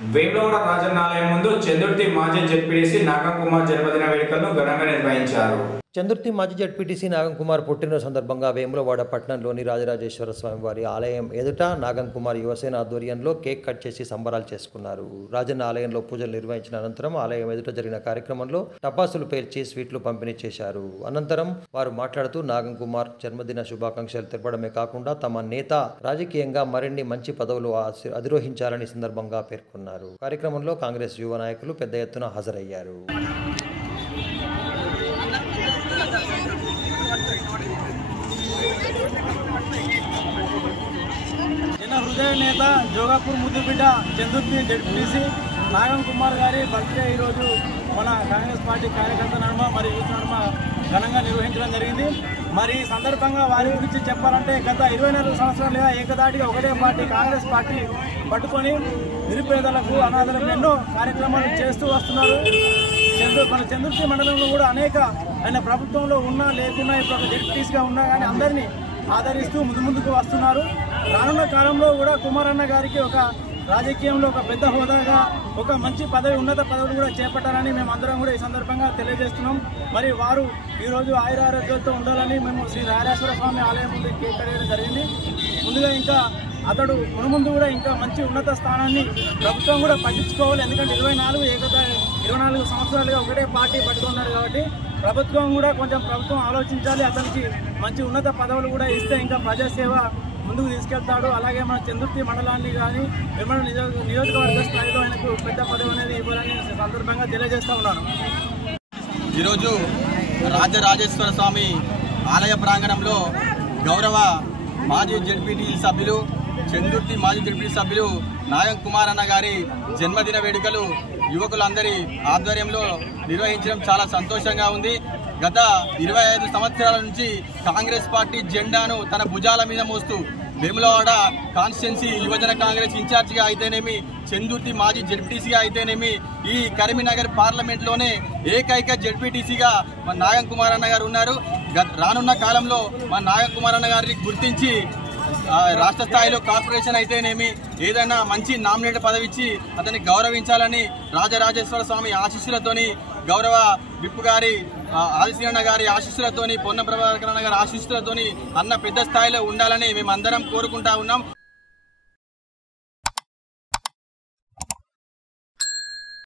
వేములవాడ రాజన్న ఆలయం ముందు చందుర్తి మాజీ జెడ్పీటీసీ నాగం కుమార్ జన్మదిన వేడుకలను ఘనంగా నిర్వహించారు. చందుర్తి మాజీ జెడ్పీటీసీ నాగం కుమార్ పుట్టినరోజు సందర్భంగా వేములవాడ పట్టణంలోని రాజరాజేశ్వర స్వామి వారి ఆలయం ఎదుట నాగం కుమార్ యువసేన ఆధ్వర్యంలో కేక్ కట్ చేసి సంబరాలు చేసుకున్నారు. రాజన్న ఆలయంలో పూజలు నిర్వహించిన అనంతరం ఆలయం ఎదుట జరిగిన కార్యక్రమంలో టపాసులు పేల్చి స్వీట్లు పంపిణీ చేశారు. అనంతరం వారు మాట్లాడుతూ నాగం కుమార్ జన్మదిన శుభాకాంక్షలు తెలపడమే కాకుండా తమ నేత రాజకీయంగా మరిన్ని మంచి పదవులు అధిరోహించాలని సందర్భంగా పేర్కొన్నారు. కార్యక్రమంలో కాంగ్రెస్ యువ నాయకులు పెద్ద ఎత్తున హాజరయ్యారు. జన హృదయ నేత జోగాపూర్ ముద్దుబిడ్డ చందుర్తి జెడ్పీటీసీ నాగం కుమార్ గారి బర్త్డే ఈరోజు మన కాంగ్రెస్ పార్టీ కార్యకర్త నడుమ మరియు యూత్ నడుమ ఘనంగా నిర్వహించడం జరిగింది. మరి ఈ సందర్భంగా వారి గురించి చెప్పాలంటే గత 24 సంవత్సరాలుగా ఏకదాటిగా ఒకటే పార్టీ కాంగ్రెస్ పార్టీ పట్టుకొని నిరుపేదలకు అనాథలకు ఎన్నో కార్యక్రమాలు చేస్తూ వస్తున్నారు. మన చందుర్తి మండలంలో కూడా అనేక ఆయన ప్రభుత్వంలో ఉన్నా లేకున్నా ఇప్పుడు ఒక జెడ్పీటీసీగా ఉన్నా కానీ అందరినీ ఆదరిస్తూ ముందుకు వస్తున్నారు. రానున్న కాలంలో కూడా కుమారన్న గారికి ఒక రాజకీయంలో ఒక పెద్ద హోదాగా ఒక మంచి పదవి ఉన్నత పదవులు కూడా చేపట్టాలని మేము అందరం కూడా ఈ సందర్భంగా తెలియజేస్తున్నాం. మరి వారు ఈరోజు ఆయురారోగ్యాలతో ఉండాలని మేము శ్రీ రాజరాజేశ్వర స్వామి ఆలయం ముందు కేక్ కట్టడం జరిగింది. ముందుగా ఇంకా అతడు మునుముందు కూడా ఇంకా మంచి ఉన్నత స్థానాన్ని ప్రభుత్వం కూడా పట్టించుకోవాలి. ఎందుకంటే 24 సంవత్సరాలుగా ఒకటే పార్టీ పట్టుకున్నారు కాబట్టి ప్రభుత్వం కూడా ప్రభుత్వం ఆలోచించాలి. అతనికి మంచి ఉన్నత పదవులు కూడా ఇస్తే ఇంకా ప్రజాసేవ ముందుకు తీసుకెళ్తాడు. అలాగే మన చందుర్తి మండలాన్ని కానీ వేములవాడ నియోజకవర్గ స్థాయిలో ఆయనకు పెద్ద పదవి అనేది ఇవ్వాలని సందర్భంగా తెలియజేస్తూ ఉన్నాను. ఈరోజు రాజరాజేశ్వర స్వామి ఆలయ ప్రాంగణంలో గౌరవ మాజీ జెడ్పీటీసీ సభ్యులు చందుర్తి మాజీ జెడ్పీటీసీ సభ్యులు నాగం కుమార్ అన్న గారి జన్మదిన వేడుకలు యువకులందరి ఆధ్వర్యంలో నిర్వహించడం చాలా సంతోషంగా ఉంది. గత 25 సంవత్సరాల నుంచి కాంగ్రెస్ పార్టీ జెండాను తన భుజాల మీద మోస్తూ వేములవాడ కాన్స్టిట్యున్సీ యువజన కాంగ్రెస్ ఇన్ఛార్జిగా అయితేనేమి, చందుర్తి మాజీ జెడ్పీటీసీగా అయితేనేమి, ఈ కరీంనగర్ పార్లమెంట్లోనే ఏకైక జెడ్పీటీసీగా మన నాగం కుమార్ అన్న గారు ఉన్నారు. రానున్న కాలంలో మన నాగం కుమార్ అన్న గారిని గుర్తించి రాష్ట్ర స్థాయిలో కార్పొరేషన్ అయితేనేమి ఏదైనా మంచి నామినేటెడ్ పదవి ఇచ్చి అతన్ని గౌరవించాలని రాజరాజేశ్వర స్వామి ఆశీస్సులతోని, గౌరవ విప్పు గారి ఆదిశ్రీరణ గారి ఆశీస్సులతోని, పొన్న ప్రభాకరణ గారి ఆశీస్సులతోని అన్న పెద్ద స్థాయిలో ఉండాలని మేమందరం కోరుకుంటా ఉన్నాం.